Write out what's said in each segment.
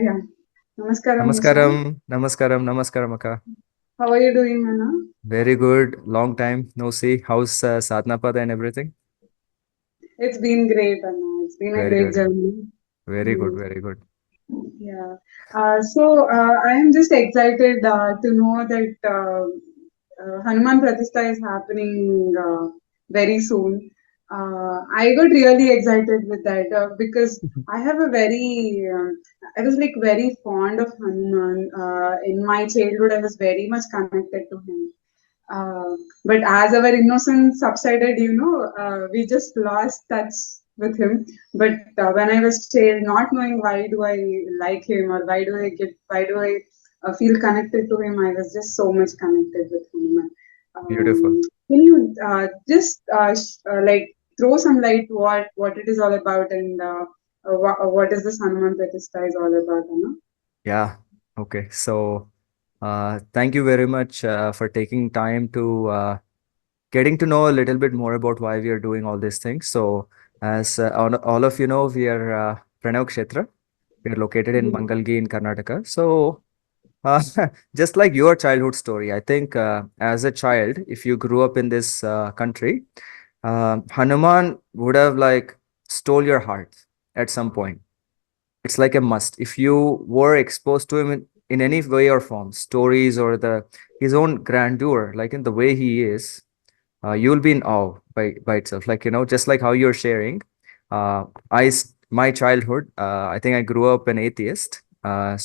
Yeah. Namaskaram, Musa. Namaskaram, Akka. How are you doing, Anna? Very good. Long time no see. How's Sadhnapada and everything? It's been great, Anna. It's been a Very great good. journey. Very good. Mm, Very good. yeah. I am just excited to know that Hanuman Pratishtha is happening very soon. I got really excited with that because I have a I was like very fond of Hanuman. In my childhood, I was very much connected to him. Uh, but as our innocence subsided, we just lost touch with him. But when I was child, not knowing why do I like him or why do I feel connected to him, I was just so much connected with him. Beautiful. Can you like throw some light what it is all about and what is this Hanuman Pratishtha is all about, Anna? Yeah. Okay. So, thank you very much for taking time to getting to know a little bit more about why we are doing all these things. So, as all of you know, we are Pranavakshetra. We are located in Mhm. Mangalgi in Karnataka. So, Uh, just like your childhood story, I think as a child, if you grew up in this country, Hanuman would have like stole your heart at some point. It's like a must. If you were exposed to him in any way or form, stories or the his own grandeur, like in the way he is, you'll be in awe by itself. Like just like how you're sharing. My childhood, I think I grew up an atheist.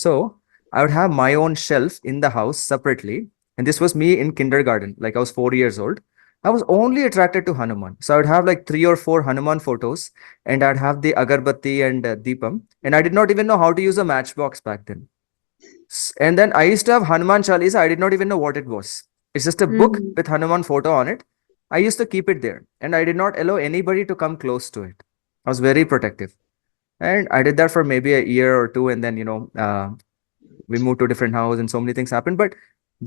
So I would have my own shelf in the house separately, and this was me in kindergarten. Like I was 4 years old. I was only attracted to Hanuman, so I would have like 3 or 4 Hanuman photos, and I'd have the agarbatti and deepam, and I did not even know how to use a matchbox back then. And then I used to have Hanuman Chalisa. I did not even know what it was. It's just a book Mhm. with Hanuman photo on it. I used to keep it there, and I did not allow anybody to come close to it. I was very protective, and I did that for maybe a year or two, and then we moved to a different house, and so many things happened. But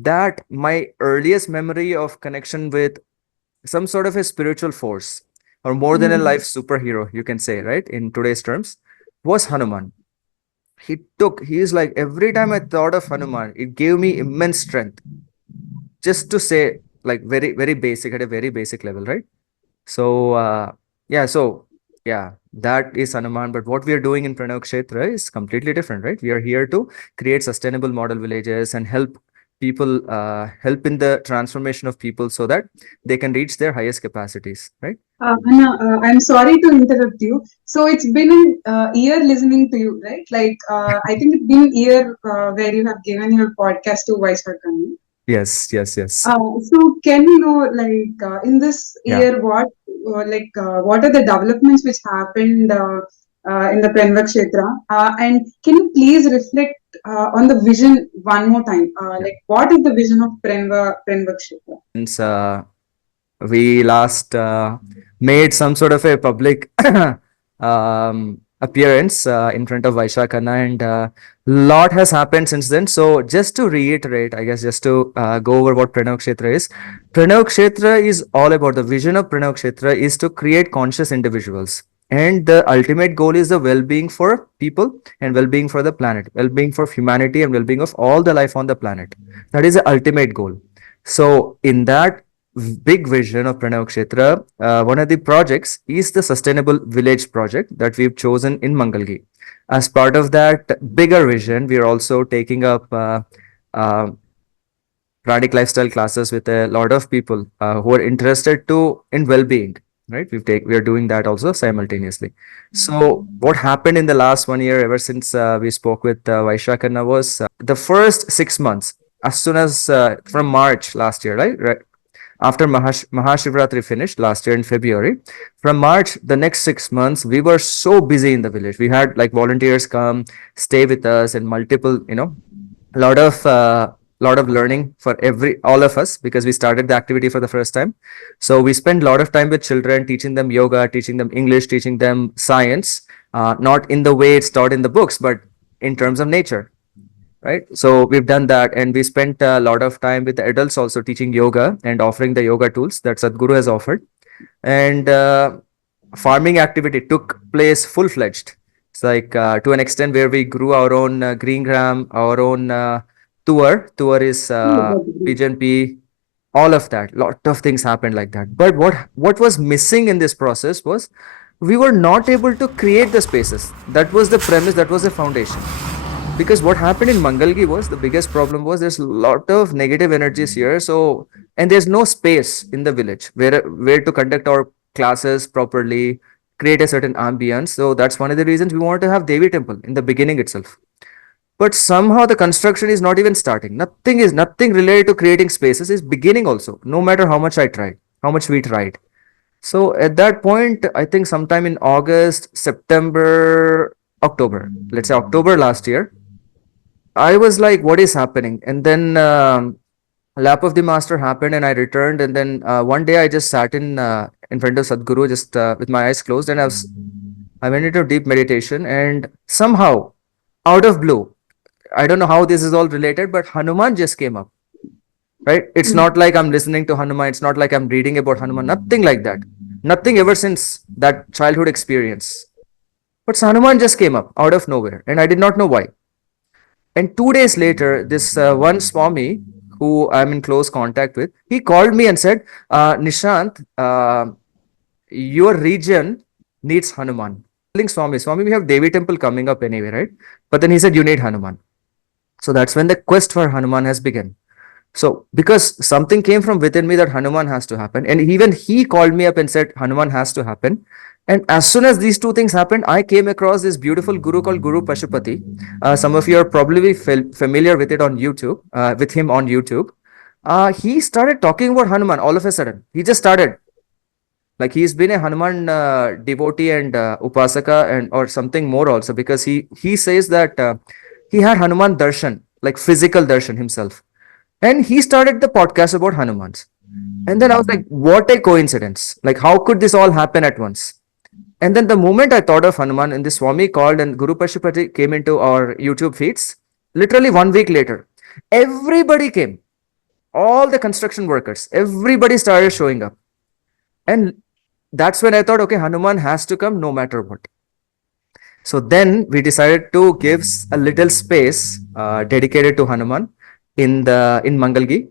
that my earliest memory of connection with some sort of a spiritual force, or more than a Mhm. life superhero, you can say, right, in today's terms, was Hanuman. He is like every time I thought of Hanuman, it gave me immense strength. Just to say, like very basic at a very basic level, right? So yeah, so yeah, that is Hanuman. But what we are doing in Pranav Kshetra is completely different, right? We are here to create sustainable model villages and help in the transformation of people so that they can reach their highest capacities, right? Anna, I'm sorry to interrupt you. So it's been an year listening to you, right? I think it's been a year where you have given your podcast to Vaishakani. Yes, yes, yes. So can you know, in this Yeah. year, what are the developments which happened in the Pranavakshetra? And can you please reflect on the vision one more time? Yeah. What is the vision of Pranavakshetra? Since we last made some sort of a public appearance in front of Vaishakana, and lot has happened since then. So just to reiterate, I guess just to go over what Pranav Kshetra is. Pranav Kshetra is all about the vision of Pranav Kshetra is to create conscious individuals. And the ultimate goal is the well-being for people and well-being for the planet, well-being for humanity and well-being of all the life on the planet. That is the ultimate goal. So in that big vision of Pranav Kshetra, one of the projects is the Sustainable Village project that we've chosen in Mangalgi. As part of that bigger vision, we are also taking up uh, pranic lifestyle classes with a lot of people who are interested to in well-being. Right, we are doing that also simultaneously. So what happened in the last 1 year, ever since we spoke with Vaishakana, was the first 6 months, as soon as from March last year, right? After Mahashivratri finished last year in February, from March, the next 6 months, we were so busy in the village. We had like volunteers come, stay with us, and multiple, a lot of learning for every all of us because we started the activity for the first time. So we spend a lot of time with children, teaching them yoga, teaching them English, teaching them science, not in the way it's taught in the books, but in terms of nature, right? So we've done that, and we spent a lot of time with the adults also teaching yoga and offering the yoga tools that Sadhguru has offered. And farming activity took place full fledged. It's like to an extent where we grew our own green gram, our own tuar. Tuar is Oh, that's great. pigeon pea, all of that. Lot of things happened like that. But what was missing in this process was we were not able to create the spaces. That was the premise. That was the foundation. Because what happened in Mangalgi was the biggest problem was there's a lot of negative energies here. So and there's no space in the village where to conduct our classes properly, create a certain ambience. So that's one of the reasons we wanted to have Devi temple in the beginning itself. But somehow the construction is not even starting. Nothing related to creating spaces is beginning also, no matter how much I tried, how much we tried. So at that point, I think sometime in August, September, October, let's say October last year, I was like, what is happening? And then lap of the master happened and I returned. And then one day I just sat in front of Sadhguru just with my eyes closed and I went into deep meditation and somehow out of blue, I don't know how this is all related, but Hanuman just came up, right? It's Mm. not like I'm listening to Hanuman. It's not like I'm reading about Hanuman. Nothing like that. Nothing ever since that childhood experience. But Hanuman just came up out of nowhere and I did not know why. And 2 days later, this one Swami who I'm in close contact with, he called me and said, Nishant, your region needs Hanuman. Telling Swami, we have Devi temple coming up anyway, right? But then he said, you need Hanuman. So that's when the quest for Hanuman has begun. So because something came from within me that Hanuman has to happen, and even he called me up and said Hanuman has to happen. And as soon as these two things happened, I came across this beautiful guru called Guru Pashupati. Some of you are probably familiar with it on YouTube, with him on YouTube. He started talking about Hanuman all of a sudden. He just started like he's been a Hanuman devotee and upasaka and or something more also because he says that he had Hanuman darshan, like physical darshan himself, and he started the podcast about Hanumans. And then I was like, what a coincidence! Like, how could this all happen at once? And then the moment I thought of Hanuman, and the Swami called, and Guru Pashupati came into our YouTube feeds. Literally 1 week later, everybody came. All the construction workers, everybody started showing up. And that's when I thought, okay, Hanuman has to come no matter what. So then we decided to give a little space dedicated to Hanuman in Mangalgi.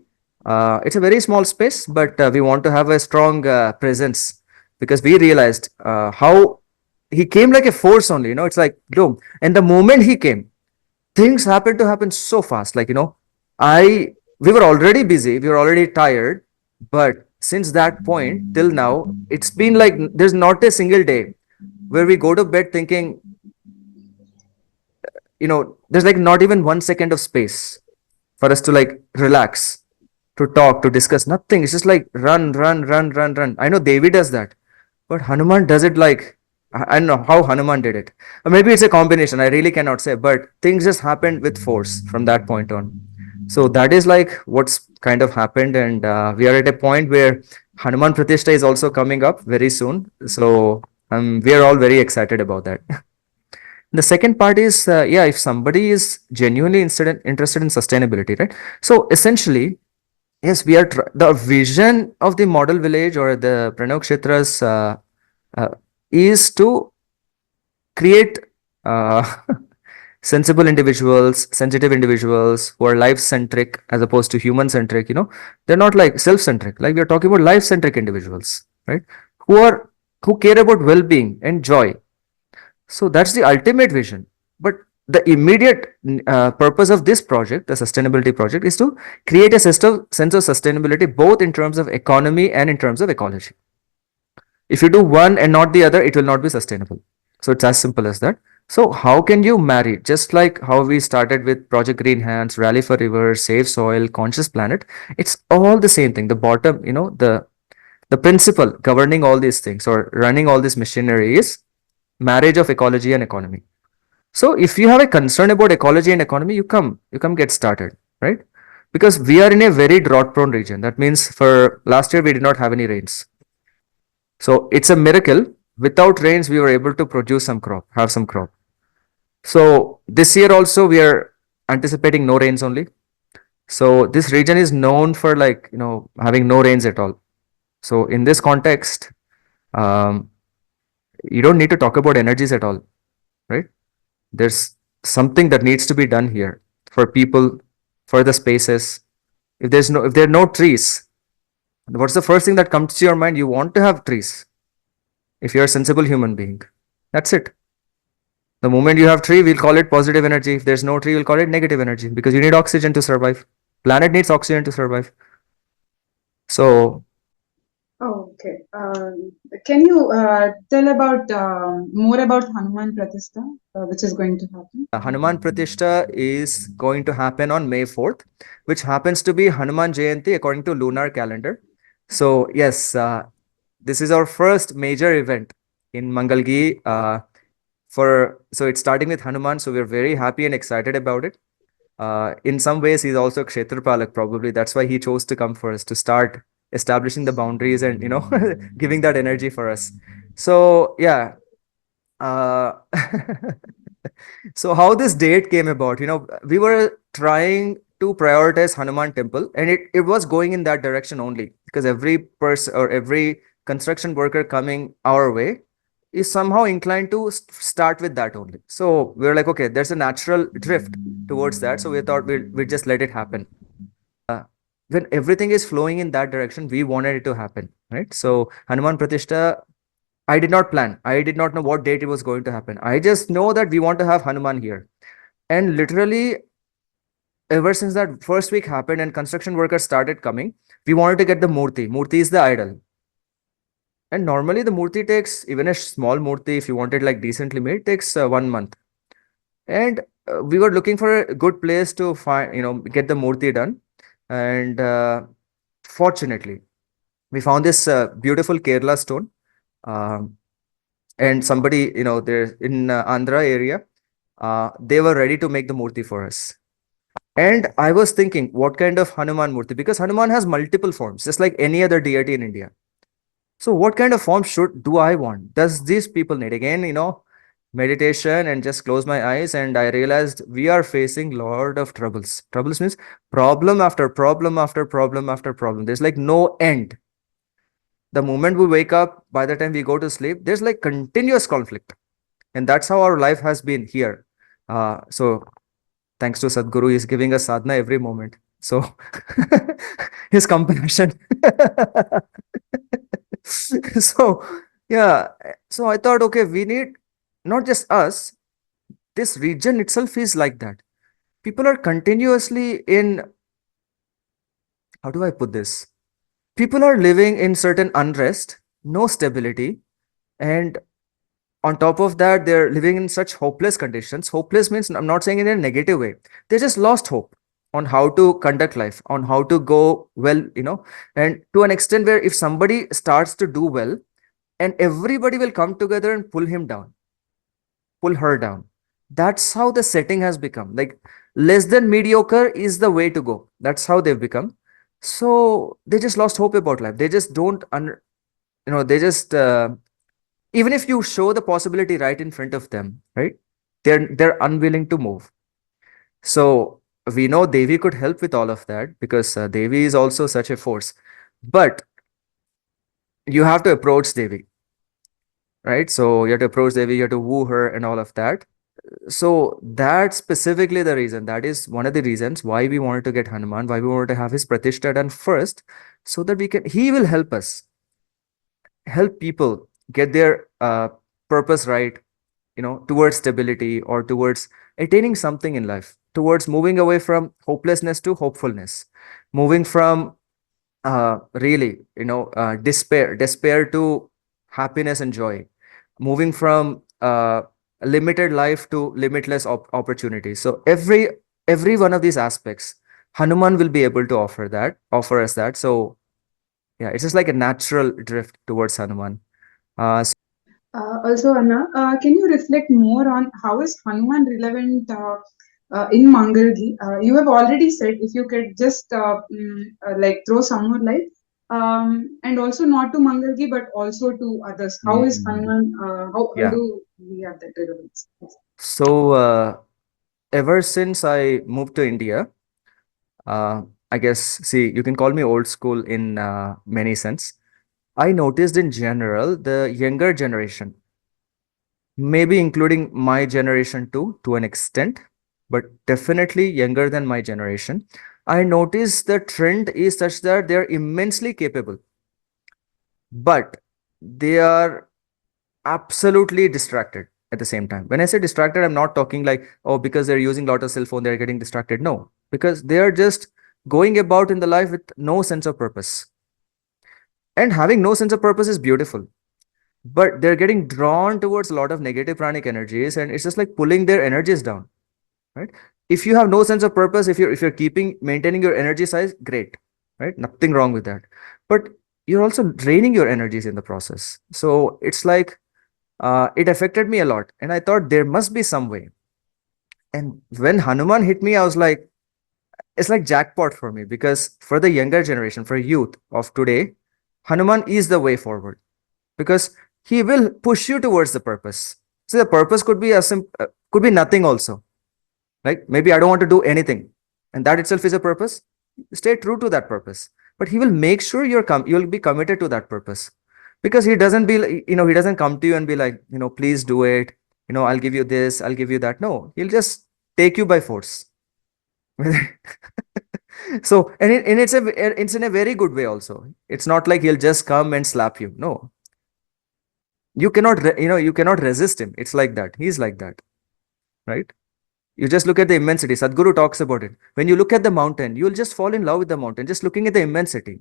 It's a very small space, but we want to have a strong presence because we realized how he came like a force only. It's like boom, and the moment he came, things happened to happen so fast. Like I we were already busy, we were already tired, but since that point till now, it's been like there's not a single day where we go to bed thinking there's like not even 1 second of space for us to like relax, to talk, to discuss. Nothing. It's just like run, run, run, run, run. I know Devi does that, but Hanuman does it like I don't know how Hanuman did it. Or maybe it's a combination. I really cannot say, but things just happened with force from that point on. So that is like what's kind of happened, and we are at a point where Hanuman Pratishtha is also coming up very soon. So we are all very excited about that. The second part is, yeah, if somebody is genuinely interested in sustainability, right? So essentially, yes, we are the vision of the model village or the Pranavakshetras uh, is to create uh, sensible individuals, sensitive individuals who are life centric as opposed to human centric. They're not like self centric. Like we're talking about life centric individuals, right? Who care about well being and joy. So that's the ultimate vision. But the immediate purpose of this project, the sustainability project, is to create a system sense of sustainability both in terms of economy and in terms of ecology. If you do one and not the other, it will not be sustainable. So it's as simple as that. So how can you marry? Just like how we started with Project Green Hands, Rally for Rivers, Save Soil, Conscious Planet, it's all the same thing. The bottom, the principle governing all these things or running all this machinery is marriage of ecology and economy. So if you have a concern about ecology and economy, you come get started, right? Because we are in a very drought prone region. That means for last year we did not have any rains. So it's a miracle. Without rains, we were able to produce some crop, have some crop. So this year also we are anticipating no rains only. So this region is known for like, having no rains at all. So in this context, um, you don't need to talk about energies at all, right? There's something that needs to be done here for people, for the spaces. If there are no trees, what's the first thing that comes to your mind? You want to have trees if you're a sensible human being. That's it. The moment you have tree, we'll call it positive energy. If there's no tree, we'll call it negative energy because you need oxygen to survive. Planet needs oxygen to survive. So Oh, okay. Can you tell about more about Hanuman Pratishta, which is going to happen? Hanuman Pratishtha is going to happen on May 4th, which happens to be Hanuman Jayanti according to lunar calendar. So yes, this is our first major event in Mangalgi. So it's starting with Hanuman, so we're very happy and excited about it. In some ways, he's also Kshetrapalak, probably. That's why he chose to come for us to start establishing the boundaries and, giving that energy for us. So, yeah. Uh, so, how this date came about, we were trying to prioritize Hanuman temple, and it was going in that direction only because every person or every construction worker coming our way is somehow inclined to start with that only. So, we were like, okay, there's a natural drift towards that. So we thought we'd just let it happen. When everything is flowing in that direction, we wanted it to happen, right? So Hanuman Pratishtha, I did not plan. I did not know what date it was going to happen. I just know that we want to have Hanuman here. And literally, ever since that first week happened and construction workers started coming, we wanted to get the Murti. Murti is the idol. And normally the Murti takes, even a small Murti, if you want it like decently made, takes 1 month. And we were looking for a good place to find, get the Murti done. And fortunately, we found this beautiful Kerala stone. Um, and somebody, there in Andhra area, they were ready to make the Murti for us. And I was thinking, what kind of Hanuman Murti? Because Hanuman has multiple forms, just like any other deity in India. So what kind of form do I want? Does these people need? Again, meditation and just close my eyes and I realized we are facing lot of troubles. Troubles means problem after problem after problem after problem. There's like no end. The moment we wake up, by the time we go to sleep, there's like continuous conflict. And that's how our life has been here. So thanks to Sadhguru, he's giving us sadhana every moment. So his compassion. So yeah, so I thought, okay, we need not just us, this region itself is like that. People are continuously in, how do I put this? People are living in certain unrest, no stability, and on top of that, they're living in such hopeless conditions. Hopeless means I'm not saying in a negative way. They just lost hope on how to conduct life, on how to go well, and to an extent where if somebody starts to do well, and everybody will come together and pull him down, pull her down. That's how the setting has become. Like less than mediocre is the way to go. That's how they've become. So they just lost hope about life. They just don't, they just, even if you show the possibility right in front of them, right? They're unwilling to move. So we know Devi could help with all of that because Devi is also such a force. But you have to approach Devi, right? So you have to approach Devi, you have to woo her and all of that. So that's specifically the reason. That is one of the reasons why we wanted to get Hanuman, why we wanted to have his Pratishtha done first, so that he will help us, help people get their purpose right, towards stability or towards attaining something in life, towards moving away from hopelessness to hopefulness, moving from really, despair to happiness and joy, moving from limited life to limitless opportunities. So every one of these aspects, Hanuman will be able to offer us that. So yeah, it's just like a natural drift towards Hanuman. Also, Anna, can you reflect more on how is Hanuman relevant in Mangalgi? You have already said if you could just like throw some more light, and also not to Mangalgi but also to others. How is Mm, Hanuman? How yeah. do we have that relevance? Yes. So ever since I moved to India, uh, I guess, see, you can call me old school in many sense. I noticed in general the younger generation. maybe including my generation too, to an extent, but definitely younger than my generation. I notice the trend is such that they're immensely capable, but they are absolutely distracted at the same time. When I say distracted, I'm not talking like, oh, because they're using a lot of cell phone, they're getting distracted. No, because they are just going about in the life with no sense of purpose. And having no sense of purpose is beautiful, but they're getting drawn towards a lot of negative pranic energies, and it's just like pulling their energies down, right? If you have no sense of purpose, if you're keeping maintaining your energy size, great, right? Nothing wrong with that. But you're also draining your energies in the process. So it's like it affected me a lot, and I thought there must be some way. And when Hanuman hit me, I was like, it's like jackpot for me, because for the younger generation, for youth of today, Hanuman is the way forward, because he will push you towards the purpose. So the purpose could be could be nothing also. Like maybe I don't want to do anything, and that itself is a purpose. Stay true to that purpose, but he will make sure you'll be committed to that purpose, because he doesn't be he doesn't come to you and be like, please do it. I'll give you this, I'll give you that. No, he'll just take you by force. So, and it's in a very good way also. It's not like he'll just come and slap you. No, you cannot resist him. It's like that. He's like that, right? You just look at the immensity. Sadhguru talks about it. When you look at the mountain, you'll just fall in love with the mountain, just looking at the immensity,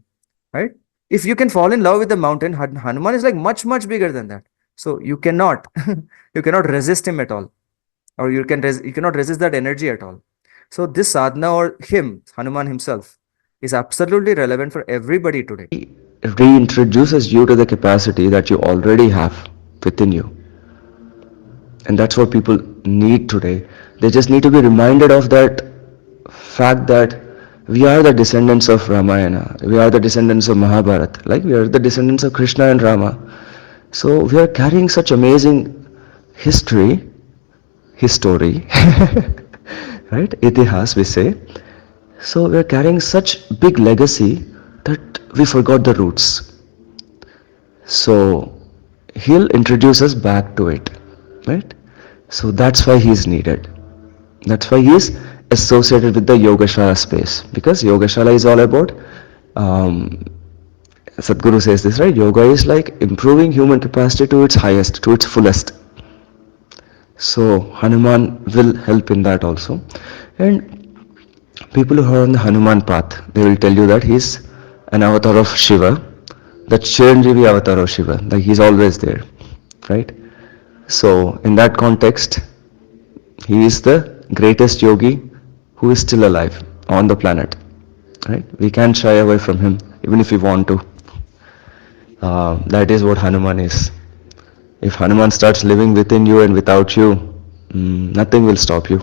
right? If you can fall in love with the mountain, Hanuman is like much, much bigger than that. So you cannot, you cannot resist him at all, or you cannot resist that energy at all. So this sadhana or him, Hanuman himself, is absolutely relevant for everybody today. Reintroduces you to the capacity that you already have within you. And that's what people need today. They just need to be reminded of that fact that we are the descendants of Ramayana, we are the descendants of Mahabharata, like we are the descendants of Krishna and Rama. So we are carrying such amazing history, right? Itihas, we say. So we are carrying such big legacy that we forgot the roots. So he'll introduce us back to it, right? So that's why he's needed. That's why he's associated with the Yogashala space, because Yogashala is all about, um, Sadhguru says this, right? Yoga is like improving human capacity to its highest, to its fullest. So Hanuman will help in that also. And people who are on the Hanuman path, they will tell you that he's an avatar of Shiva, that Chiranjeevi avatar of Shiva, like he's always there, right? So in that context, he is the greatest yogi who is still alive on the planet, right? We can't shy away from him even if we want to. That is what Hanuman is. If Hanuman starts living within you and without you, nothing will stop you.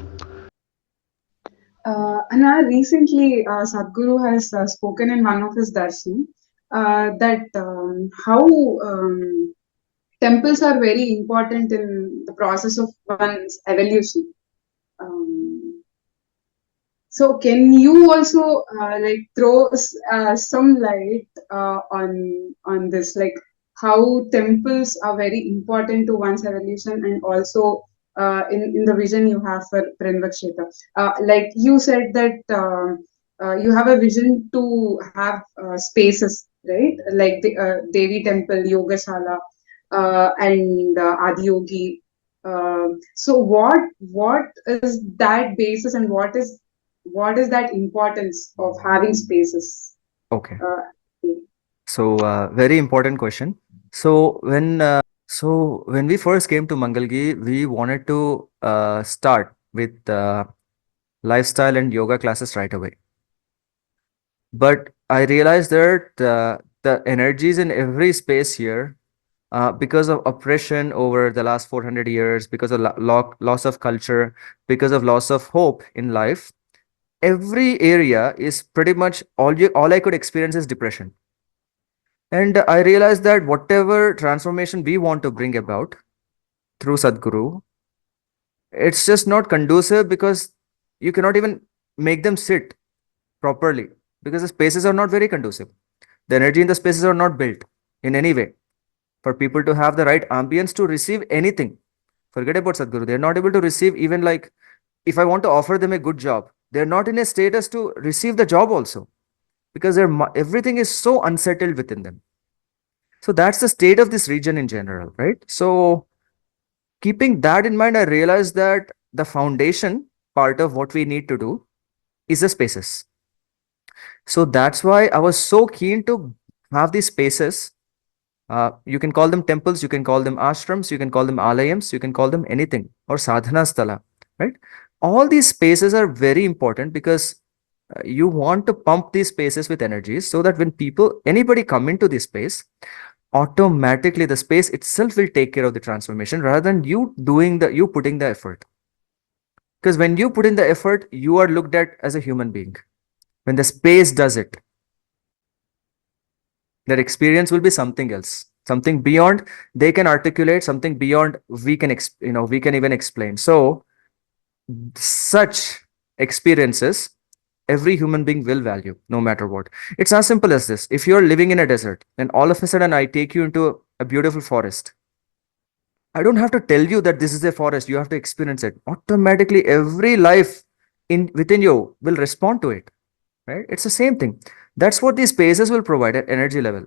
Recently, Sadhguru has spoken in one of his darshan that how temples are very important in the process of one's evolution. Um, so, can you also like throw some light on this, like how temples are very important to one's evolution, and also in the vision you have for Pranavakshetra. Like you said that you have a vision to have spaces, right? Like the Devi Temple, Yogashala, and Adiyogi. So what is that basis, and what is that importance of having spaces? Okay. Uh, So, very important question. So when we first came to Mangalgi, we wanted to start with lifestyle and yoga classes right away. But I realized that the energies in every space here, because of oppression over the last 400 years, because of loss of culture, because of loss of hope in life, every area is pretty much all I could experience is depression. And I realized that whatever transformation we want to bring about through Sadhguru, it's just not conducive, because you cannot even make them sit properly, because the spaces are not very conducive. The energy in the spaces are not built in any way for people to have the right ambience to receive anything. Forget about Sadhguru. They're not able to receive even like if I want to offer them a good job, they're not in a status to receive the job also because everything is so unsettled within them. So that's the state of this region in general, right? So keeping that in mind, I realized that the foundation part of what we need to do is the spaces. So that's why I was so keen to have these spaces. You can call them temples, you can call them ashrams, you can call them alayams, you can call them anything or sadhana sthala, right? All these spaces are very important because you want to pump these spaces with energies so that when anybody come into this space, automatically the space itself will take care of the transformation rather than you putting the effort. Because when you put in the effort, you are looked at as a human being. When the space does it, their experience will be something else, something beyond they can articulate, something beyond we can even explain. So such experiences every human being will value no matter what. It's as simple as this. If you're living in a desert and all of a sudden I take you into a beautiful forest, I don't have to tell you that this is a forest. You have to experience it. Automatically, every life in within you will respond to it. Right? It's the same thing. That's what these spaces will provide at energy level.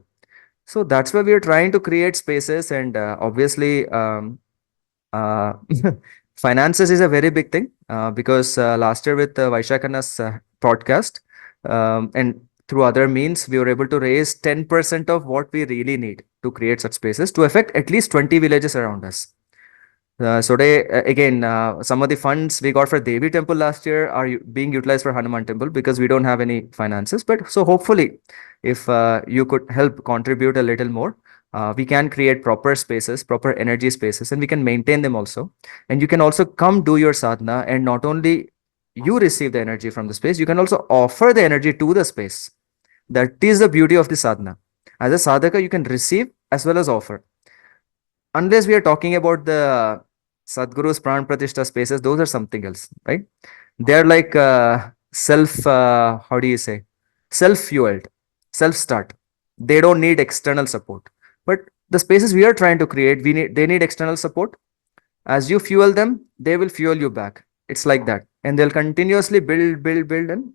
So that's why we are trying to create spaces, and obviously, uh, finances is a very big thing because last year with Vaishakana's podcast and through other means, we were able to raise 10% of what we really need to create such spaces to affect at least 20 villages around us. Again, some of the funds we got for Devi temple last year are being utilized for Hanuman temple because we don't have any finances. But so hopefully, if you could help contribute a little more, we can create proper spaces, proper energy spaces, and we can maintain them also. And you can also come do your sadhana, and not only you receive the energy from the space, you can also offer the energy to the space. That is the beauty of the sadhana. As a sadhaka, you can receive as well as offer. Unless we are talking about the Sadhguru's Pran Pratishtha spaces, those are something else, right? They're like how do you say, self-fueled, self-start. They don't need external support. But the spaces we are trying to create, they need external support. As you fuel them, they will fuel you back. It's like that. And they'll continuously build, and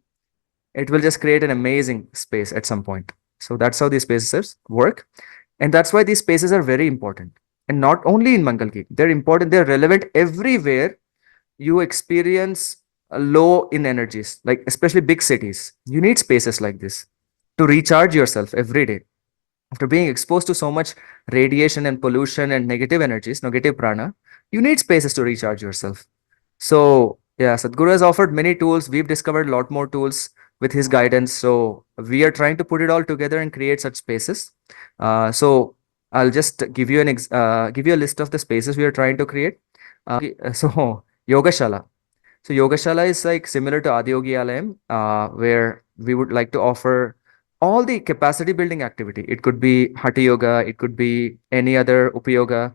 it will just create an amazing space at some point. So that's how these spaces work. And that's why these spaces are very important. And not only in Mangalgi, they're important, they're relevant everywhere you experience a low in energies, like especially big cities. You need spaces like this to recharge yourself every day. After being exposed to so much radiation and pollution and negative energies, negative prana, you need spaces to recharge yourself. So, yeah, Sadhguru has offered many tools. We've discovered a lot more tools with his guidance. So, we are trying to put it all together and create such spaces. So, I'll just give you a list of the spaces we are trying to create. So, Yogashala. So, Yogashala is like similar to Adiyogi Alayam, where we would like to offer all the capacity building activity. It could be Hatha Yoga, it could be any other Upayoga,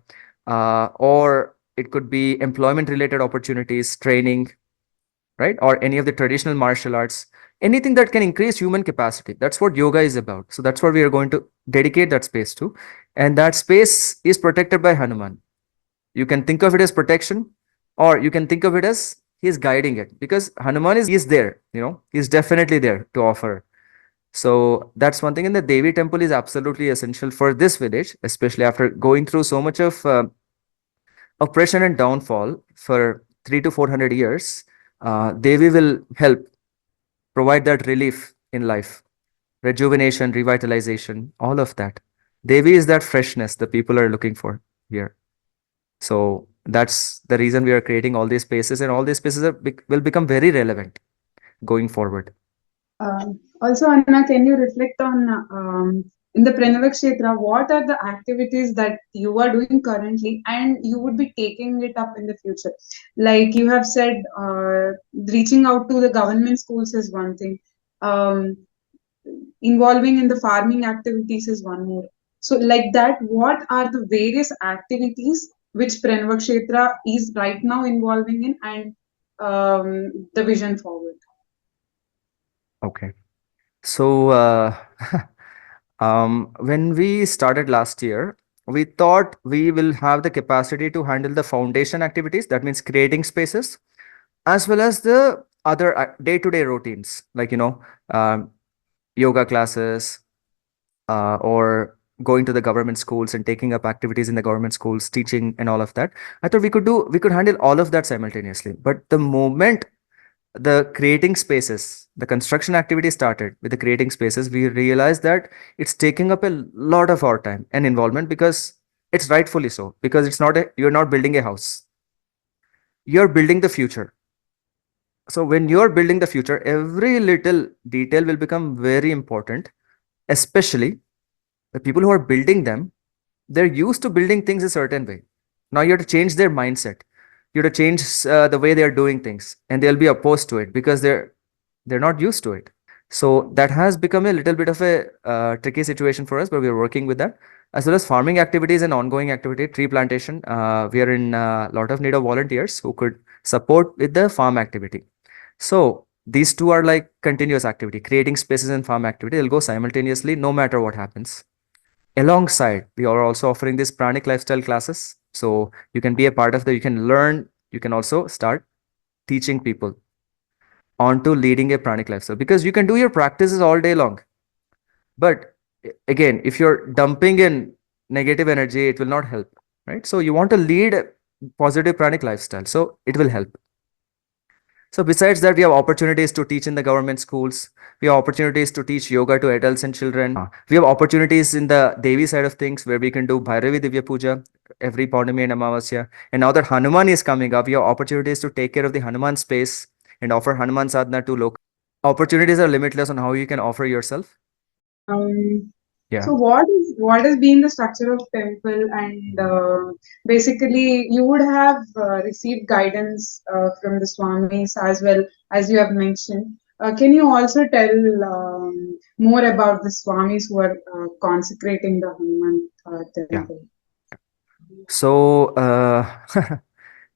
or it could be employment related opportunities, training, right? Or any of the traditional martial arts, anything that can increase human capacity. That's what yoga is about. So that's what we are going to dedicate that space to. And that space is protected by Hanuman. You can think of it as protection, or you can think of it as he's guiding it because Hanuman is there, he's definitely there to offer. So that's one thing. And the Devi temple is absolutely essential for this village, especially after going through so much of oppression and downfall for 300 to 400 years. Devi will help provide that relief in life, rejuvenation, revitalization, all of that. Devi is that freshness the people are looking for here. So that's the reason we are creating all these spaces, and all these spaces will become very relevant going forward. Also, Anna, can you reflect on in the Pranavakshetra, what are the activities that you are doing currently and you would be taking it up in the future? Like you have said, reaching out to the government schools is one thing. Um, Involving in the farming activities is one more. So, like that, what are the various activities which Pranavakshetra is right now involving in, and the vision forward? Okay. So when we started last year, we thought we will have the capacity to handle the foundation activities, that means creating spaces, as well as the other day-to-day routines, like, um, yoga classes, or going to the government schools and taking up activities in the government schools, teaching and all of that. I thought we could handle all of that simultaneously. But the moment the creating spaces, the construction activity started with the creating spaces, we realized that it's taking up a lot of our time and involvement, because it's rightfully so, because you're not building a house, you're building the future. So when you're building the future, every little detail will become very important, especially the people who are building them. They're used to building things a certain way. Now you have to change their mindset. You have to change the way they're doing things, and they'll be opposed to it because they're not used to it. So that has become a little bit of a tricky situation for us, but we're working with that. As well as farming activities and ongoing activity, tree plantation. We are in a lot of need of volunteers who could support with the farm activity. So these two are like continuous activity, creating spaces and farm activity. They'll go simultaneously no matter what happens. Alongside, we are also offering these pranic lifestyle classes. So you can be a part of you can learn, you can also start teaching people onto leading a pranic lifestyle, because you can do your practices all day long. But again, if you're dumping in negative energy, it will not help, right? So you want to lead a positive pranic lifestyle. So it will help. So besides that, we have opportunities to teach in the government schools. We have opportunities to teach yoga to adults and children. We have opportunities in the Devi side of things where we can do Bhairavi Divya Puja every Paurnami and Amavasya. And now that Hanuman is coming up, we have opportunities to take care of the Hanuman space and offer Hanuman sadhana to local. Opportunities are limitless on how you can offer yourself. Um, Yeah. so what has been the structure of temple, and basically you would have received guidance from the swamis as well, as you have mentioned. Can you also tell more about the swamis who are consecrating the Hanuman Yeah. temple? So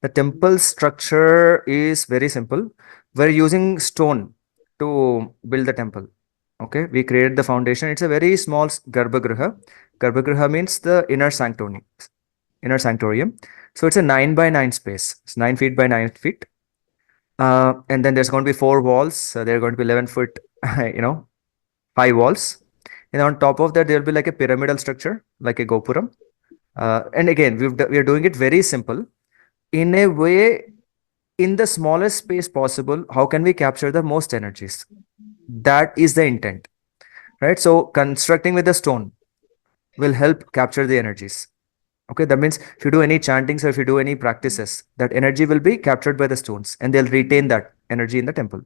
the temple structure is very simple. We're using stone to build the temple. Okay, we created the foundation. It's a very small garbhagriha. Garbhagriha means the inner sanctorium. So it's a 9 by 9 space. It's 9 feet by 9 feet. And then there's going to be 4 walls. So there are going to be 11 foot, you know, 5 walls. And on top of that, there'll be like a pyramidal structure, like a gopuram. And again, we're doing it very simple in a way, in the smallest space possible. How can we capture the most energies? That is the intent, right? So constructing with the stone will help capture the energies. Okay, that means if you do any chantings or if you do any practices, that energy will be captured by the stones and they'll retain that energy in the temple.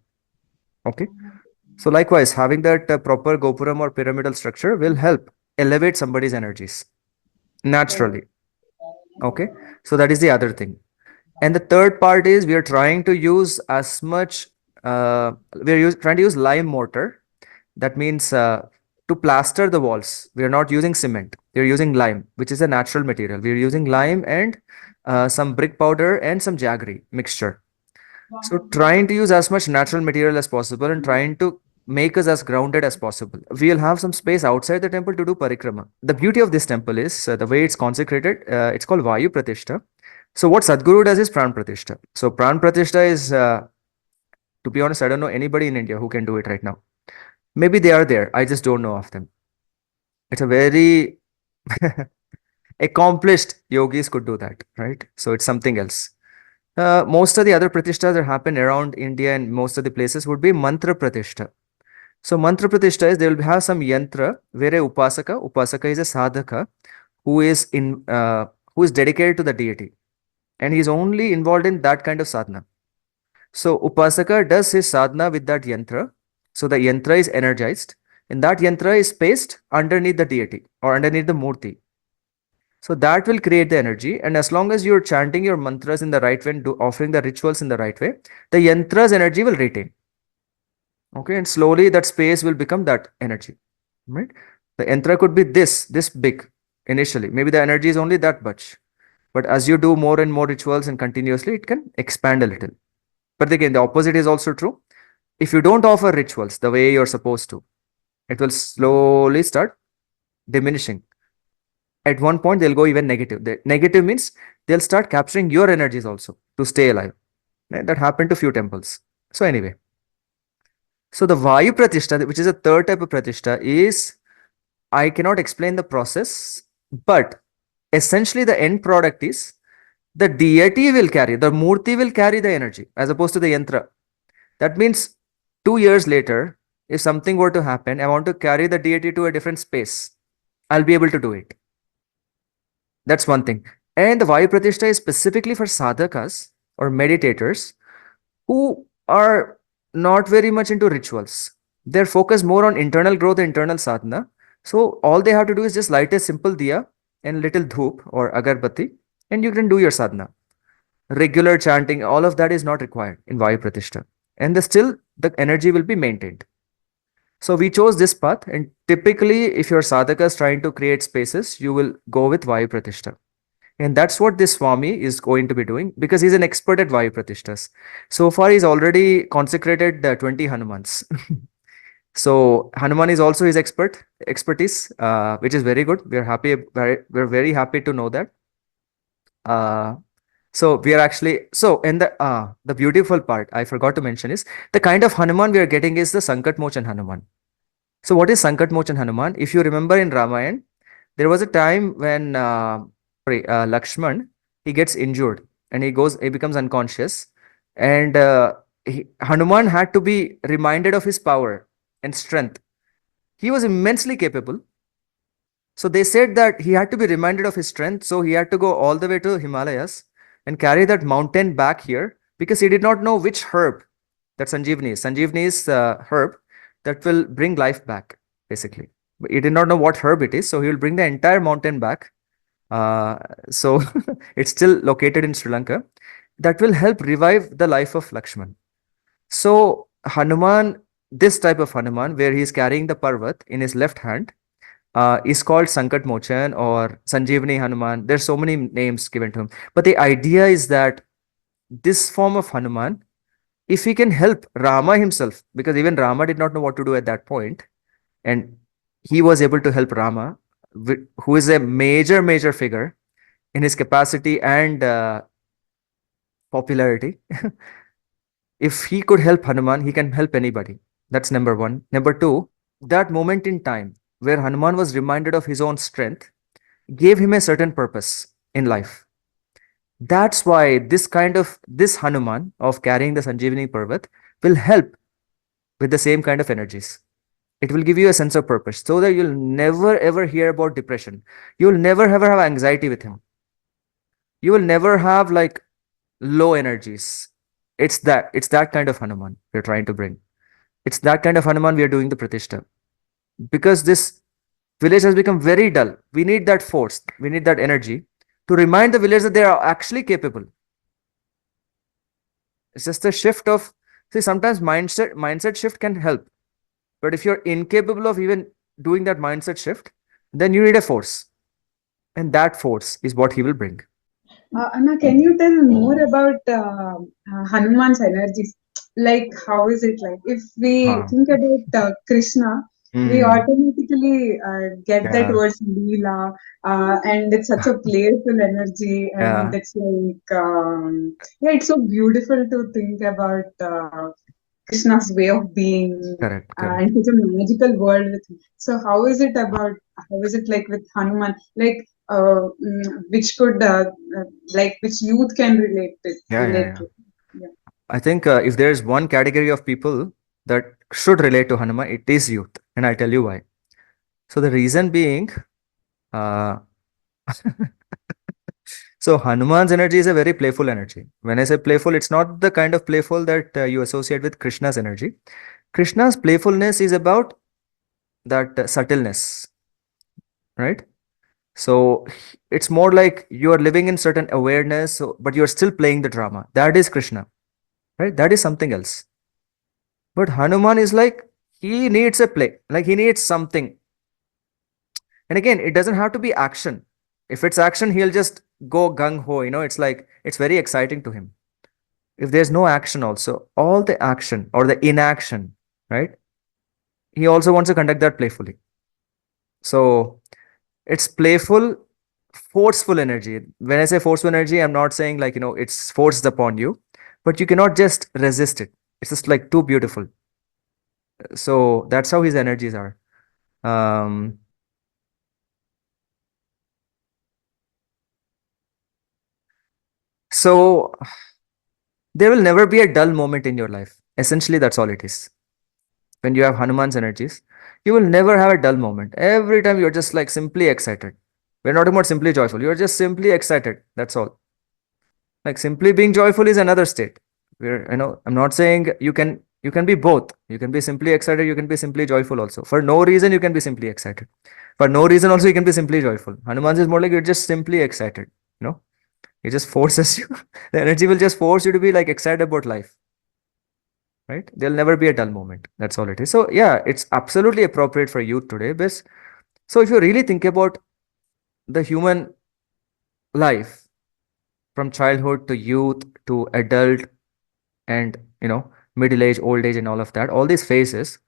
Okay, so likewise, having that proper gopuram or pyramidal structure will help elevate somebody's energies naturally. Okay, so that is the other thing. And the third part is we are trying to use as much, trying to use lime mortar. That means to plaster the walls, we are not using cement. We are using lime, which is a natural material. We are using lime and some brick powder and some jaggery mixture. So trying to use as much natural material as possible and trying to make us as grounded as possible. We'll have some space outside the temple to do parikrama. The beauty of this temple is the way it's consecrated. It's called Vayu Pratishtha. So what Sadhguru does is Pran Pratishtha. So Pran Pratishtha is, to be honest, I don't know anybody in India who can do it right now. Maybe they are there. I just don't know of them. It's a very accomplished yogis could do that, right? So it's something else. Most of the other pratishtas that happen around India and most of the places would be mantra pratishta. So mantra pratishta is they will have some yantra where upasaka is a sadhaka who is who is dedicated to the deity, and he's only involved in that kind of sadhana. So upasaka does his sadhana with that yantra. So the yantra is energized, and that yantra is placed underneath the deity or underneath the murti. So that will create the energy. And as long as you're chanting your mantras in the right way and offering the rituals in the right way, the yantra's energy will retain. Okay. And slowly that space will become that energy. Right. The yantra could be this big initially. Maybe the energy is only that much. But as you do more and more rituals and continuously, it can expand a little. But again, the opposite is also true. If you don't offer rituals the way you're supposed to, it will slowly start diminishing. At one point, they'll go even negative. The negative means they'll start capturing your energies also to stay alive. Right? That happened to few temples. So anyway, so the Vayu Pratishta, which is a third type of Pratishta, is, I cannot explain the process, but essentially the end product is the deity will carry, the Murti will carry the energy as opposed to the Yantra. That means 2 years later, if something were to happen, I want to carry the deity to a different space, I'll be able to do it. That's one thing. And the Vayu Pratishta is specifically for sadhakas or meditators who are not very much into rituals. They're focused more on internal growth, internal sadhana. So all they have to do is just light a simple diya and little dhoop or agarbatti, and you can do your sadhana. Regular chanting, all of that is not required in Vayu Pratishta. And still the energy will be maintained. So we chose this path, and typically, if your sadhaka is trying to create spaces, you will go with Vayu Pratishta. And that's what this Swami is going to be doing because he's an expert at Vayu Pratishtas. So far, he's already consecrated 20 Hanumans. So Hanuman is also his expertise, which is very good. We're very happy to know that. Uh, so we are actually and the beautiful part I forgot to mention is the kind of Hanuman we are getting is the Sankat Mochan Hanuman. So what is Sankat Mochan Hanuman? If you remember in Ramayana, there was a time when Lakshman, he gets injured and he becomes unconscious, and Hanuman had to be reminded of his power and strength. He was immensely capable. So they said that he had to be reminded of his strength. So he had to go all the way to Himalayas and carry that mountain back here because he did not know which herb that Sanjeevani is. Sanjeevani is herb that will bring life back, basically. But he did not know what herb it is. So he will bring the entire mountain back. So it's still located in Sri Lanka. That will help revive the life of Lakshman. So Hanuman, this type of Hanuman, where he is carrying the Parvat in his left hand, is called Sankat Mochan or Sanjeevani Hanuman. There's so many names given to him. But the idea is that this form of Hanuman, if he can help Rama himself, because even Rama did not know what to do at that point, and he was able to help Rama, who is a major figure in his capacity and popularity. If he could help Hanuman, he can help anybody. That's number one. Number two, that moment in time where Hanuman was reminded of his own strength gave him a certain purpose in life. That's why this Hanuman of carrying the Sanjeevani Parvat will help with the same kind of energies. It will give you a sense of purpose so that you'll never ever hear about depression. You'll never ever have anxiety with him. You will never have like low energies. It's that kind of Hanuman we're trying to bring. It's that kind of Hanuman we are doing the Pratishtha. Because this village has become very dull. We need that force, we need that energy to remind the village that they are actually capable. It's just a shift of, see, sometimes mindset shift can help. But if you're incapable of even doing that mindset shift, then you need a force. And that force is what he will bring. Anna, can you tell more about Hanuman's energies? Like, how is it like? If we Huh. think about Krishna, we Hmm. automatically get that Yeah. word Leela, and it's such a playful energy, and Yeah. it's like, yeah, it's so beautiful to think about Krishna's way of being Correct. and Correct. such a magical world with him. So, how is it like with Hanuman? Like, which could like which youth can Yeah. Yeah. relate Yeah. to. Yeah. I think if there's one category of people that should relate to Hanuman, it is youth. And I'll tell you why. So the reason being, uh, so Hanuman's energy is a very playful energy. When I say playful, it's not the kind of playful that you associate with Krishna's energy. Krishna's playfulness is about that subtleness, right? So it's more like you are living in certain awareness, but you're still playing the drama. That is Krishna, right? That is something else. But Hanuman is like, he needs a play, like he needs something. And again, it doesn't have to be action. If it's action, he'll just go gung ho. It's like, it's very exciting to him. If there's no action, also, all the action or the inaction, right? He also wants to conduct that playfully. So it's playful forceful energy. When I say forceful energy, I'm not saying like, it's forced upon you, but you cannot just resist it. It's just like too beautiful. So that's how his energies are. Um, so there will never be a dull moment in your life. Essentially, that's all it is. When you have Hanuman's energies, you will never have a dull moment. Every time you're just like simply excited. We're not about simply joyful. You're just simply excited. That's all. Like simply being joyful is another state. I'm not saying you can be both. You can be simply excited, you can be simply joyful also. For no reason, you can be simply excited. For no reason also, you can be simply joyful. Hanuman's is more like you're just simply excited. You know, it just forces you. The energy will just force you to be like excited about life. Right? There'll never be a dull moment. That's all it is. So yeah, it's absolutely appropriate for youth today. But so if you really think about the human life from childhood to youth to adult and middle age, old age, and all of that, all these phases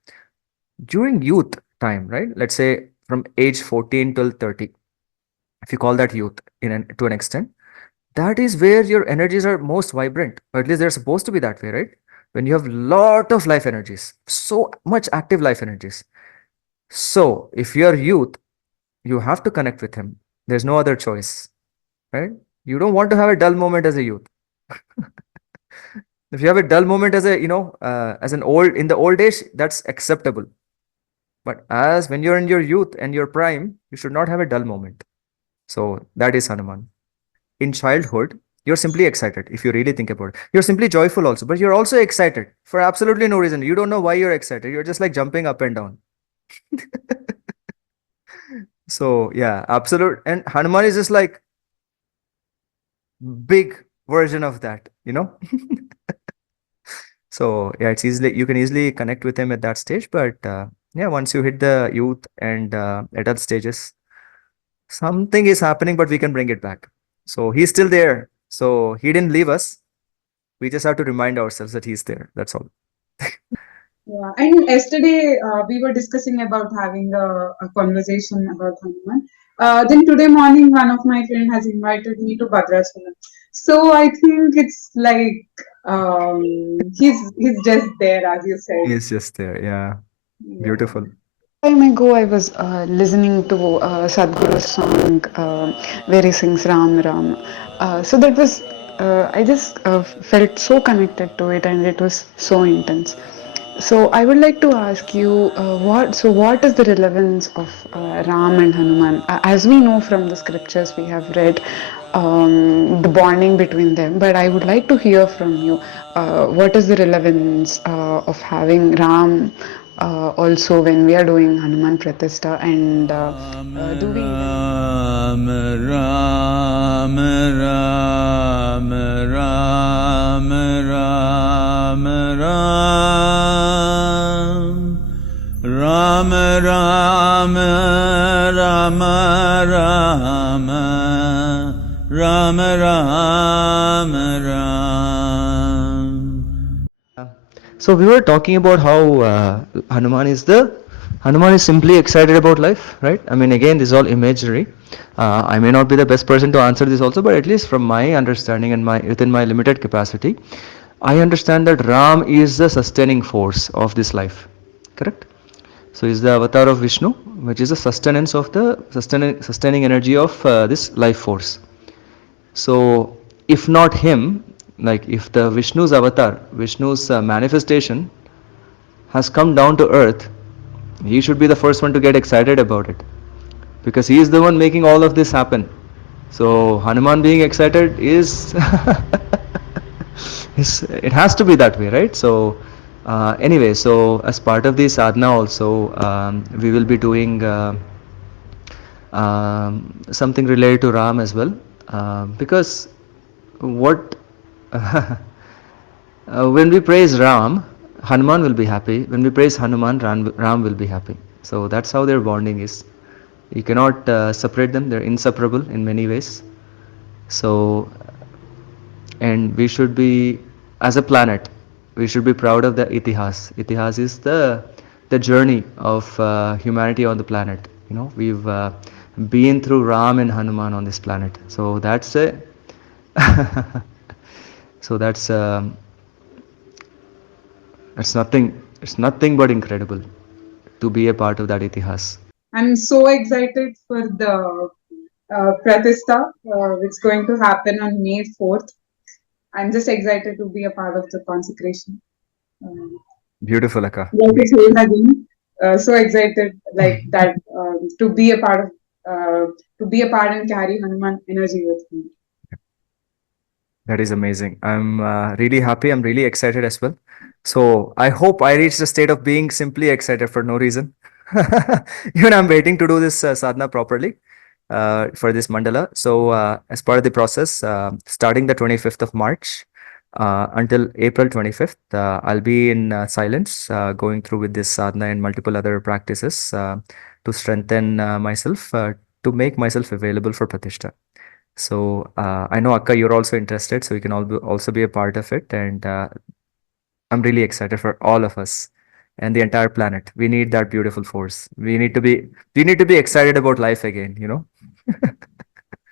during youth time, right? Let's say from age 14 till 30, if you call that youth to an extent, that is where your energies are most vibrant, or at least they're supposed to be that way, right? When you have lot of life energies, so much active life energies. So if you're youth, you have to connect with him. There's no other choice, right? You don't want to have a dull moment as a youth. If you have a dull moment as a as an old in the old age, that's acceptable. But as when you're in your youth and your prime, you should not have a dull moment. So that is Hanuman. In childhood, you're simply excited. If you really think about it, you're simply joyful also, but you're also excited for absolutely no reason. You don't know why you're excited. You're just like jumping up and down. So yeah, absolute. And Hanuman is just like big version of that, So yeah, it's easily you can easily connect with him at that stage. But yeah, once you hit the youth and adult stages, something is happening, but we can bring it back. So he's still there. So he didn't leave us. We just have to remind ourselves that he's there. That's all. Yeah, and yesterday we were discussing about having a conversation about Hanuman. Then today morning, one of my friend has invited me to Bhadrachalam. So I think it's like he's just there, as you said. He's just there. Yeah. Yeah. Beautiful. Time ago, I was listening to Sadhguru's song where he sings Ram Ram. So that was, I just felt so connected to it and it was so intense. So I would like to ask you, what is the relevance of Ram and Hanuman? As we know from the scriptures we have read, the bonding between them, but I would like to hear from you, what is the relevance of having Ram also when we are doing Hanuman Pratishta and do we even Ram, Ram, Ram, Ram, Ram, Ram, Ram, Ram, Ram, Ram, Ram, Ram, Ram. So we were talking about how Hanuman is simply excited about life, right? I mean, again, this is all imagery. I may not be the best person to answer this also, but at least from my understanding and my within my limited capacity, I understand that Ram is the sustaining force of this life. Correct? So he's the avatar of Vishnu, which is the sustenance of the sustaining energy of this life force. So if not him, like if the Vishnu's avatar, Vishnu's manifestation has come down to earth, he should be the first one to get excited about it because he is the one making all of this happen. So Hanuman being excited is, it has to be that way, right? So anyway, so as part of the sadhana also, we will be doing something related to Ram as well, because what when we praise Ram, Hanuman will be happy. When we praise Hanuman, Ram will be happy. So that's how their bonding is. You cannot separate them, they're inseparable in many ways. So, and we should be, as a planet, we should be proud of the itihas. Itihas is the journey of humanity on the planet. We've been through Ram and Hanuman on this planet. So that's a so that's nothing. It's nothing but incredible to be a part of that itihas. I'm so excited for the Pratishta, which is going to happen on May 4th. I'm just excited to be a part of the consecration. Um, Beautiful, Akka. like I said again, so excited like that to be a part of to be a part and carry Hanuman energy with me. That is amazing. I'm really happy. I'm really excited as well. So I hope I reach the state of being simply excited for no reason. Even I'm waiting to do this sadhana properly for this mandala. So as part of the process, starting the 25th of March until April 25th, I'll be in silence, going through with this sadhana and multiple other practices to strengthen myself, to make myself available for Pratishtha. So I know Akka, you're also interested, so you can also be a part of it, and I'm really excited for all of us and the entire planet. We need that beautiful force. We need to be excited about life again, you know,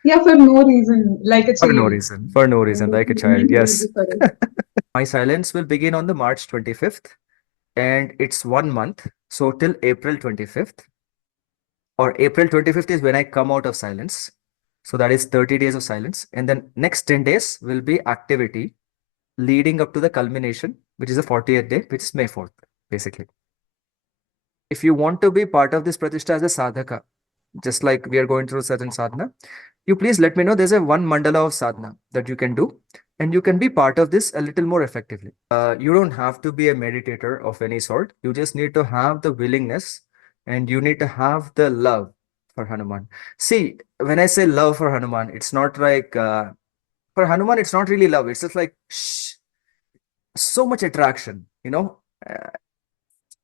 Yeah, for no reason, like a for no child. reason, for no reason, like a We child. need Yes. energy for it. My silence will begin on the March 25th, and it's 1 month, so till April 25th, or April 25th is when I come out of silence. So that is 30 days of silence, and then next 10 days will be activity leading up to the culmination, which is the 40th day, which is May 4th, basically. If you want to be part of this pratishtha as a sadhaka, just like we are going through certain sadhana, you please let me know. There's a one mandala of sadhana that you can do, and you can be part of this a little more effectively. You don't have to be a meditator of any sort. You just need to have the willingness, and you need to have the love for Hanuman. See, when I say love for Hanuman, it's not like for Hanuman, it's not really love. It's just like so much attraction, you know.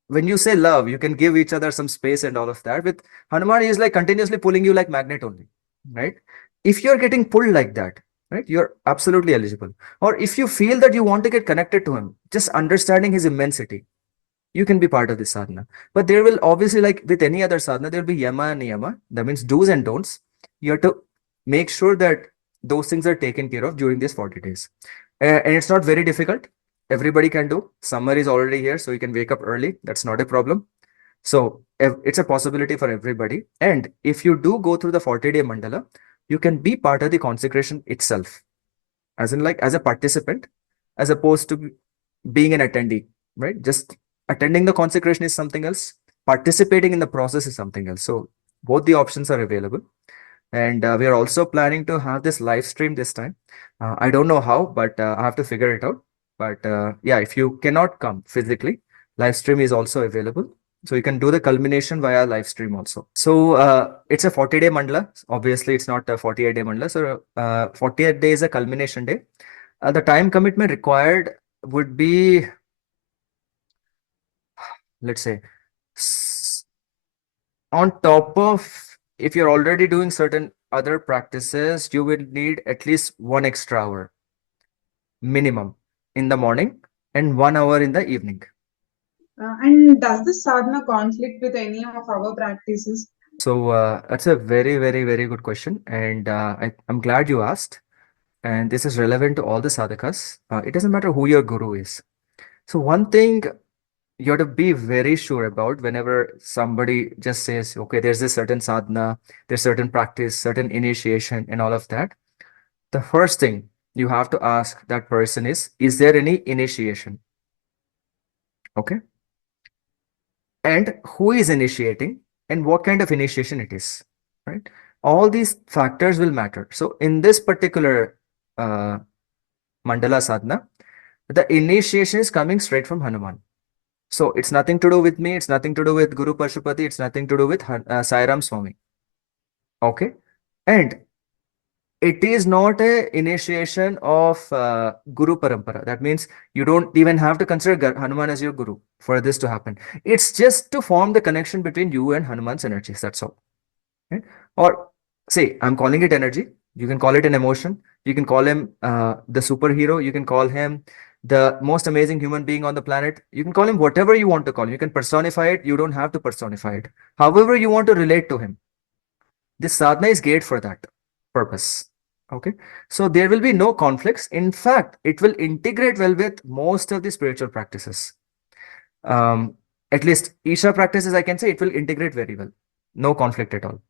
When you say love, you can give each other some space and all of that. With Hanuman, he is like continuously pulling you like magnet only, right? If you're getting pulled like that, right, you're absolutely eligible. Or if you feel that you want to get connected to him, just understanding his immensity, you can be part of this sadhana. But there will obviously, like with any other sadhana, there will be yama and niyama. That means do's and don'ts. You have to make sure that those things are taken care of during these 40 days. And it's not very difficult. Everybody can do. Summer is already here, so you can wake up early. That's not a problem. So it's a possibility for everybody. And if you do go through the 40-day mandala, you can be part of the consecration itself, as in like as a participant, as opposed to being an attendee, right? Just attending the consecration is something else. Participating in the process is something else. So both the options are available. And we are also planning to have this live stream this time. I don't know how, but I have to figure it out. But yeah, if you cannot come physically, live stream is also available. So you can do the culmination via live stream also. So it's a 40-day mandala. Obviously, it's not a 48-day mandala. So 48 days is a culmination day. The time commitment required would be, let's say, on top of, if you're already doing certain other practices, you will need at least 1 extra hour minimum in the morning and 1 hour in the evening. And does this sadhana conflict with any of our practices? So that's a very, very, very good question. And I'm glad you asked. And this is relevant to all the sadhakas. It doesn't matter who your guru is. So one thing you have to be very sure about whenever somebody just says, okay, there's this certain sadhana, there's certain practice, certain initiation, and all of that. The first thing you have to ask that person is there any initiation? Okay. And who is initiating and what kind of initiation it is, right? All these factors will matter. So in this particular mandala sadhana, the initiation is coming straight from Hanuman. So it's nothing to do with me. It's nothing to do with Guru Pashupati. It's nothing to do with Sai Ram Swami. Okay. And it is not a initiation of Guru Parampara. That means you don't even have to consider Hanuman as your Guru for this to happen. It's just to form the connection between you and Hanuman's energies. That's all. Okay? Or say, I'm calling it energy. You can call it an emotion. You can call him the superhero. You can call him the most amazing human being on the planet. You can call him whatever you want to call him. You can personify it. You don't have to personify it. However you want to relate to him. This sadhana is geared for that purpose. Okay, so there will be no conflicts. In fact, it will integrate well with most of the spiritual practices. Um, at least Isha practices, I can say it will integrate very well. No conflict at all.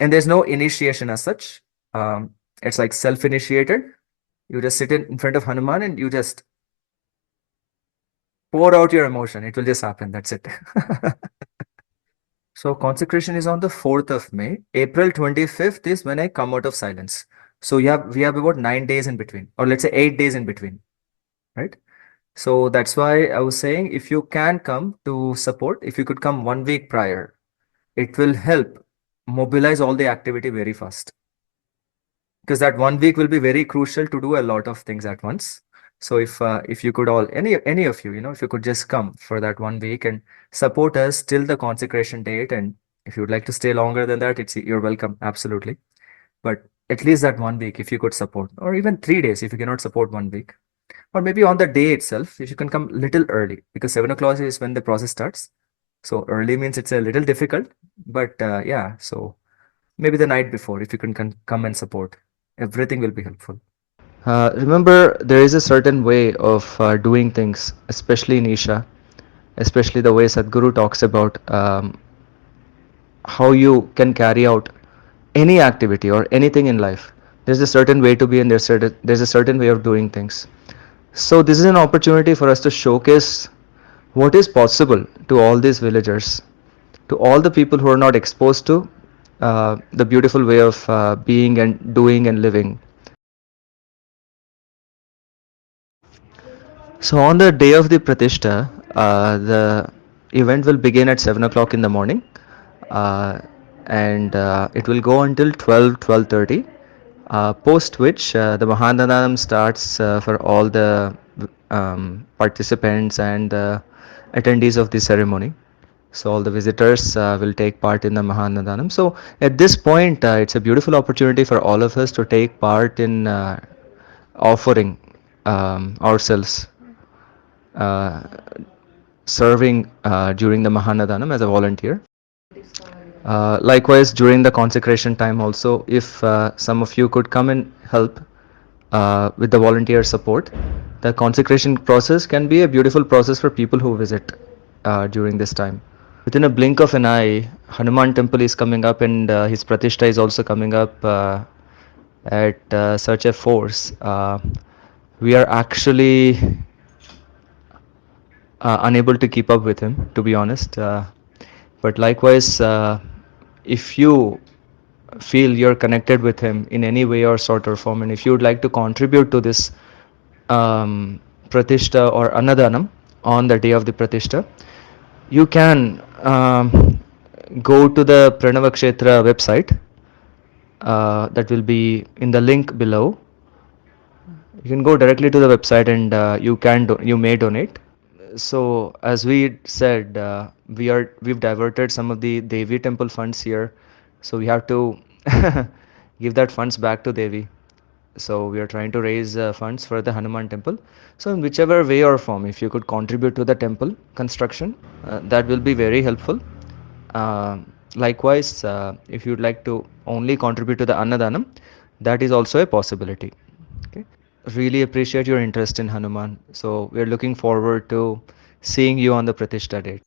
And there's no initiation as such. It's like self-initiated. You just sit in front of Hanuman and you just pour out your emotion. It will just happen. That's it. So consecration is on the 4th of May. April 25th is when I come out of silence. So we have about 9 days in between, or let's say 8 days in between, right? So that's why I was saying if you can come to support, if you could come 1 week prior, it will help mobilize all the activity very fast. Because that 1 week will be very crucial to do a lot of things at once. So if you could all any of you, if you could just come for that 1 week and support us till the consecration date, and if you would like to stay longer than that, you're welcome, absolutely. But at least that 1 week, if you could support, or even 3 days, if you cannot support 1 week, or maybe on the day itself, if you can come little early, because 7 o'clock is when the process starts. So early means it's a little difficult, but yeah, so maybe the night before, if you can come and support, everything will be helpful. Remember, there is a certain way of doing things, especially in Isha, especially the way Sadhguru talks about how you can carry out any activity or anything in life. There's a certain way to be, and there's a certain way of doing things. So this is an opportunity for us to showcase what is possible to all these villagers, to all the people who are not exposed to the beautiful way of being and doing and living. So on the day of the Pratishtha, the event will begin at 7 o'clock in the morning, uh, and it will go until 12:30. Post which the Mahandanam starts for all the participants and attendees of the ceremony. So all the visitors will take part in the Mahandanam. So at this point, it's a beautiful opportunity for all of us to take part in offering ourselves, uh, serving during the Mahandanam as a volunteer. Likewise, during the consecration time also, if some of you could come and help with the volunteer support, the consecration process can be a beautiful process for people who visit during this time. Within a blink of an eye, Hanuman temple is coming up, and his Pratishtha is also coming up at such a force. We are actually unable to keep up with him, to be honest. But likewise, if you feel you're connected with him in any way or sort or form, and if you would like to contribute to this Pratishtha or Annadanam on the day of the Pratishtha, you can go to the Pranavakshetra website that will be in the link below. You can go directly to the website and you may donate. So as we said, we've diverted some of the Devi temple funds here, so we have to give that funds back to Devi. So we are trying to raise funds for the Hanuman temple. So in whichever way or form, if you could contribute to the temple construction, that will be very helpful. Likewise, if you'd like to only contribute to the Annadanam, that is also a possibility. Okay. Really appreciate your interest in Hanuman. So we're looking forward to seeing you on the Pratishtha date.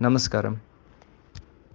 Namaskaram.